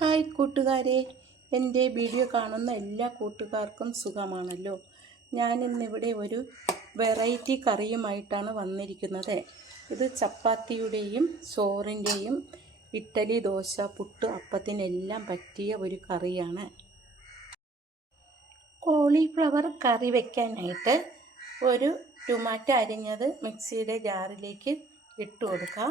Hi കൂട്ടുകാരെ, എൻ്റെ video കാണുന്ന എല്ലാ കൂട്ടുകാർക്കും സുഖമാണല്ലോ. ഞാനിന്നിവിടെ ഒരു വെറൈറ്റി കറിയുമായിട്ടാണ് വന്നിരിക്കുന്നത്. ഇത് ചപ്പാത്തിയുടെയും ചോറിൻ്റെയും ഇഡ്ഡലി, ദോശ, പുട്ട്, അപ്പത്തിനെല്ലാം പറ്റിയ ഒരു കറിയാണ്. കോളിഫ്ലവർ കറി വയ്ക്കാനായിട്ട് ഒരു ടൊമാറ്റോ അരിഞ്ഞത് മിക്സിയുടെ ജാറിലേക്ക് ഇട്ട് കൊടുക്കാം.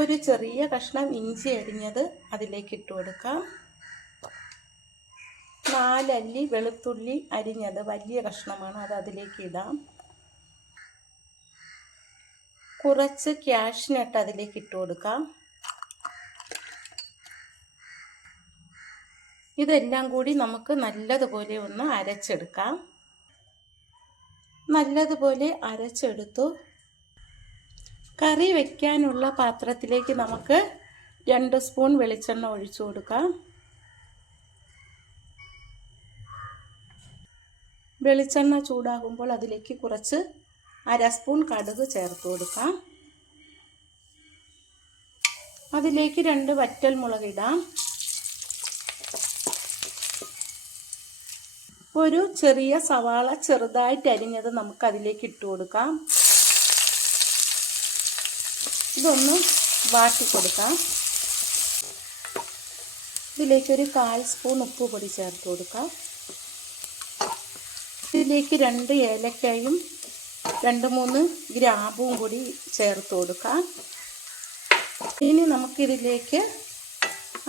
ഒരു ചെറിയ കഷ്ണം ഇഞ്ചി അരിഞ്ഞത് അതിലേക്ക് ഇട്ട് കൊടുക്കാം. 4 അല്ലി വെളുത്തുള്ളി അരിഞ്ഞത് വലിയ കഷ്ണമാണ്, അത് അതിലേക്ക് ഇടാം. കുറച്ച് കാഷ്നട്ട് അതിലേക്ക് ഇട്ട് കൊടുക്കാം. ഇതെല്ലാം കൂടി നമുക്ക് നല്ലതുപോലെ ഒന്ന് അരച്ചെടുക്കാം. നല്ലതുപോലെ അരച്ചെടുത്തു. കറി വയ്ക്കാനുള്ള പാത്രത്തിലേക്ക് നമുക്ക് 2 സ്പൂൺ വെളിച്ചെണ്ണ ഒഴിച്ചു കൊടുക്കാം. വെളിച്ചെണ്ണ ചൂടാകുമ്പോൾ അതിലേക്ക് കുറച്ച് 1/2 സ്പൂൺ കടുക് ചേർത്ത് കൊടുക്കാം. അതിലേക്ക് 2 വറ്റൽമുളക് ഇടാം. ഒരു ചെറിയ സവാള ചെറുതായിട്ട് അരിഞ്ഞത് നമുക്ക് അതിലേക്ക് ഇട്ട് കൊടുക്കാം. ഇതൊന്ന് വാട്ടി കൊടുക്കാം. ഇതിലേക്കൊരു 1/4 സ്പൂൺ ഉപ്പ് പൊടി ചേർത്ത് കൊടുക്കാം. ഇതിലേക്ക് 2 ഏലക്കായും 2-3 ഗ്രാമ്പും കൂടി ചേർത്ത് കൊടുക്കാം. ഇനി നമുക്കിതിലേക്ക്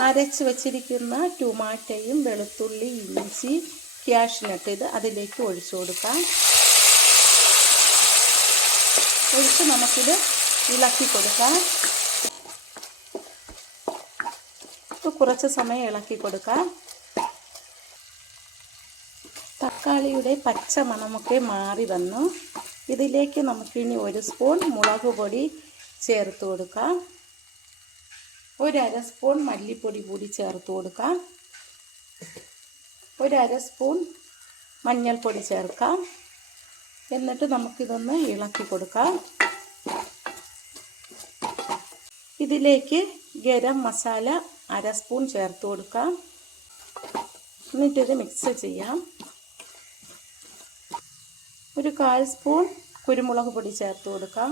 അരച്ച് വച്ചിരിക്കുന്ന ടൊമാറ്റോയും വെളുത്തുള്ളി, ഇഞ്ചി, കാഷ്നട്ട് ഇത് അതിലേക്ക് ഒഴിച്ചു കൊടുക്കാം. ഒഴിച്ച് നമുക്കിത് ഇളക്കി കൊടുക്കാം. കുറച്ച് സമയം ഇളക്കി കൊടുക്കാം. തക്കാളിയുടെ പച്ച മണമൊക്കെ മാറി വന്നു. ഇതിലേക്ക് നമുക്കിനി 1 സ്പൂൺ മുളക് പൊടി ചേർത്ത് കൊടുക്കാം. 1/2 സ്പൂൺ മല്ലിപ്പൊടി കൂടി ചേർത്ത് കൊടുക്കാം. 1/2 സ്പൂൺ മഞ്ഞൾപ്പൊടി ചേർക്കാം. എന്നിട്ട് നമുക്കിതൊന്ന് ഇളക്കി കൊടുക്കാം. ഇതിലേക്ക് ഗരം മസാല 1/2 സ്പൂൺ ചേർത്ത് കൊടുക്കാം. എന്നിട്ടിത് മിക്സ് ചെയ്യാം. ഒരു 1/4 സ്പൂൺ കുരുമുളക് പൊടി ചേർത്ത് കൊടുക്കാം.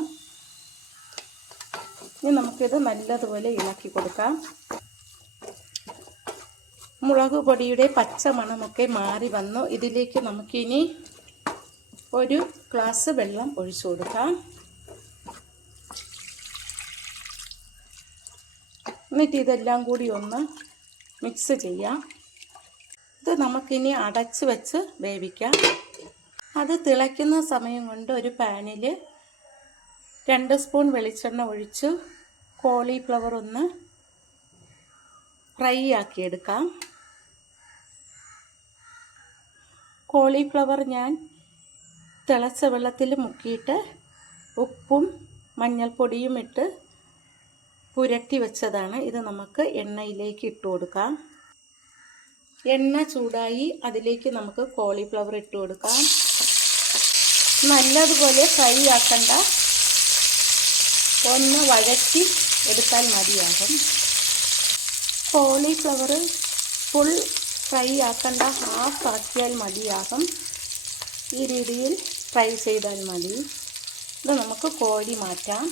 ഇനി നമുക്കിത് നല്ലതുപോലെ ഇളക്കി കൊടുക്കാം. മുളക് പൊടിയുടെ പച്ച മണമൊക്കെ മാറി വന്നു. ഇതിലേക്ക് നമുക്കിനി 1 ഗ്ലാസ് വെള്ളം ഒഴിച്ചു കൊടുക്കാം. എന്നിട്ട് ഇതെല്ലാം കൂടി ഒന്ന് മിക്സ് ചെയ്യാം. ഇത് നമുക്കിനി അടച്ച് വെച്ച് വേവിക്കാം. അത് തിളയ്ക്കുന്ന സമയം കൊണ്ട് ഒരു പാനിൽ 2 സ്പൂൺ വെളിച്ചെണ്ണ ഒഴിച്ച് കോളിഫ്ലവർ ഒന്ന് ഫ്രൈ ആക്കിയെടുക്കാം. കോളിഫ്ലവർ ഞാൻ തിളച്ച വെള്ളത്തിൽ മുക്കിയിട്ട് ഉപ്പും മഞ്ഞൾപ്പൊടിയും ഇട്ട് പുരട്ടി വെച്ചതാണ്. ഇത് നമുക്ക് എണ്ണയിലേക്ക് ഇട്ട് കൊടുക്കാം. എണ്ണ ചൂടായി അതിലേക്ക് നമുക്ക് കോളിഫ്ലവർ ഇട്ട് കൊടുക്കാം. നല്ലതുപോലെ ഫ്രൈ ആക്കണ്ട, ഒന്ന് വഴറ്റി എടുത്താൽ മതിയാകും. കോളിഫ്ലവർ ഫുൾ ഫ്രൈ ആക്കണ്ട, ഹാഫ് ആക്കിയാൽ മതിയാകും. ഈ രീതിയിൽ ഫ്രൈ ചെയ്താൽ മതി. ഇത് നമുക്ക് കോരി മാറ്റാം.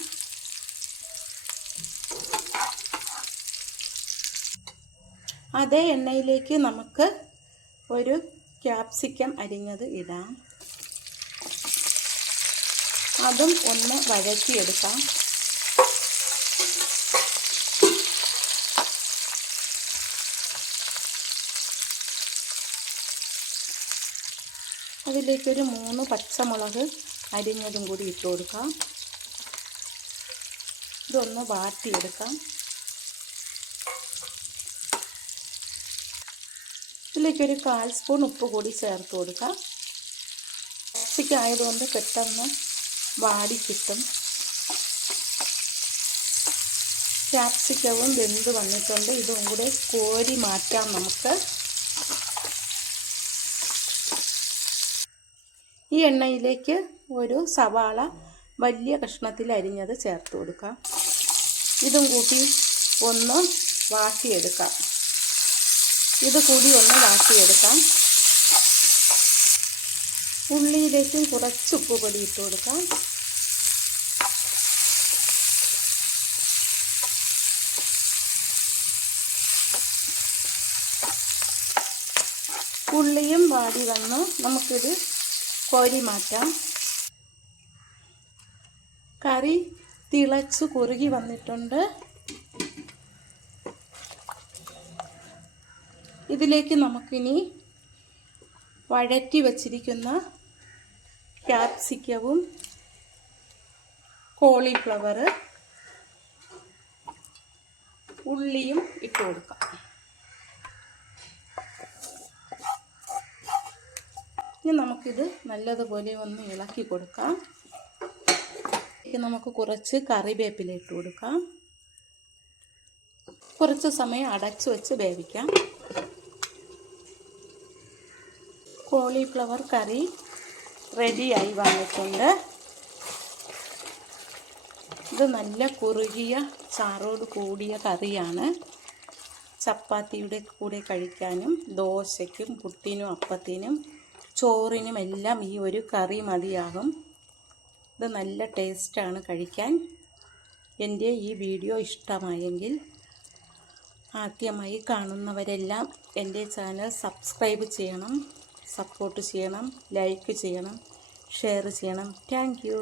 അതേ എണ്ണയിലേക്ക് നമുക്ക് ഒരു ക്യാപ്സിക്കം അരിഞ്ഞത് ഇടാം. അതും ഒന്ന് വഴറ്റിയെടുക്കാം. അതിലേക്കൊരു 3 പച്ചമുളക് അരിഞ്ഞതും കൂടി ഇട്ട് കൊടുക്കാം. ഇതൊന്ന് വാട്ടിയെടുക്കാം. ഇതിലേക്കൊരു 1/4 സ്പൂൺ ഉപ്പ് കൂടി ചേർത്ത് കൊടുക്കാം. ക്യാപ്സിക്കം ആയതുകൊണ്ട് പെട്ടെന്ന് വാടി കിട്ടും. ക്യാപ്സിക്കവും വെന്ത് വന്നിട്ടുണ്ട്. ഇതും കൂടെ കോരി മാറ്റാം നമുക്ക്. ഈ എണ്ണയിലേക്ക് ഒരു സവാള വലിയ കഷ്ണത്തിൽ അരിഞ്ഞത് ചേർത്ത് കൊടുക്കാം. ഇതും കൂട്ടി ഒന്ന് വാട്ടിയെടുക്കാം. ഇത് കൂടി ഒന്ന് വാട്ടിയെടുക്കാം. ഉള്ളിയിലേക്കും കുറച്ച് ഉപ്പ് പൊടി ഇട്ട് കൊടുക്കാം. ഉള്ളിയും വാടി വന്ന് നമുക്കിത് കോരി മാറ്റാം. കറി തിളച്ച് കുറുകി വന്നിട്ടുണ്ട്. ഇതിലേക്ക് നമുക്കിനി വഴറ്റി വച്ചിരിക്കുന്ന ക്യാപ്സിക്കവും കോളിഫ്ലവർ ഉള്ളിയും ഇട്ട് കൊടുക്കാം. ഇനി നമുക്കിത് നല്ലതുപോലെ ഒന്ന് ഇളക്കി കൊടുക്കാം. നമുക്ക് കുറച്ച് കറിവേപ്പില ഇട്ട് കൊടുക്കാം. കുറച്ച് സമയം അടച്ചു വെച്ച് വേവിക്കാം. കോളിഫ്ലവർ കറി റെഡിയായി വന്നിട്ടുണ്ട്. ഇത് നല്ല കുറുകിയ ചാറോട് കൂടിയ കറിയാണ്. ചപ്പാത്തിയുടെ കൂടെ കഴിക്കാനും ദോശയ്ക്കും പുട്ടിനും അപ്പത്തിനും ചോറിനും എല്ലാം ഈ ഒരു കറി മതിയാകും. ഇത് നല്ല ടേസ്റ്റാണ് കഴിക്കാൻ. എൻ്റെ ഈ വീഡിയോ ഇഷ്ടമായെങ്കിൽ ആദ്യമായി കാണുന്നവരെല്ലാം എൻ്റെ ചാനൽ സബ്സ്ക്രൈബ് ചെയ്യണം, സപ്പോർട്ട് ചെയ്യണം, ലൈക്ക് ചെയ്യണം, ഷെയർ ചെയ്യണം. Thank you.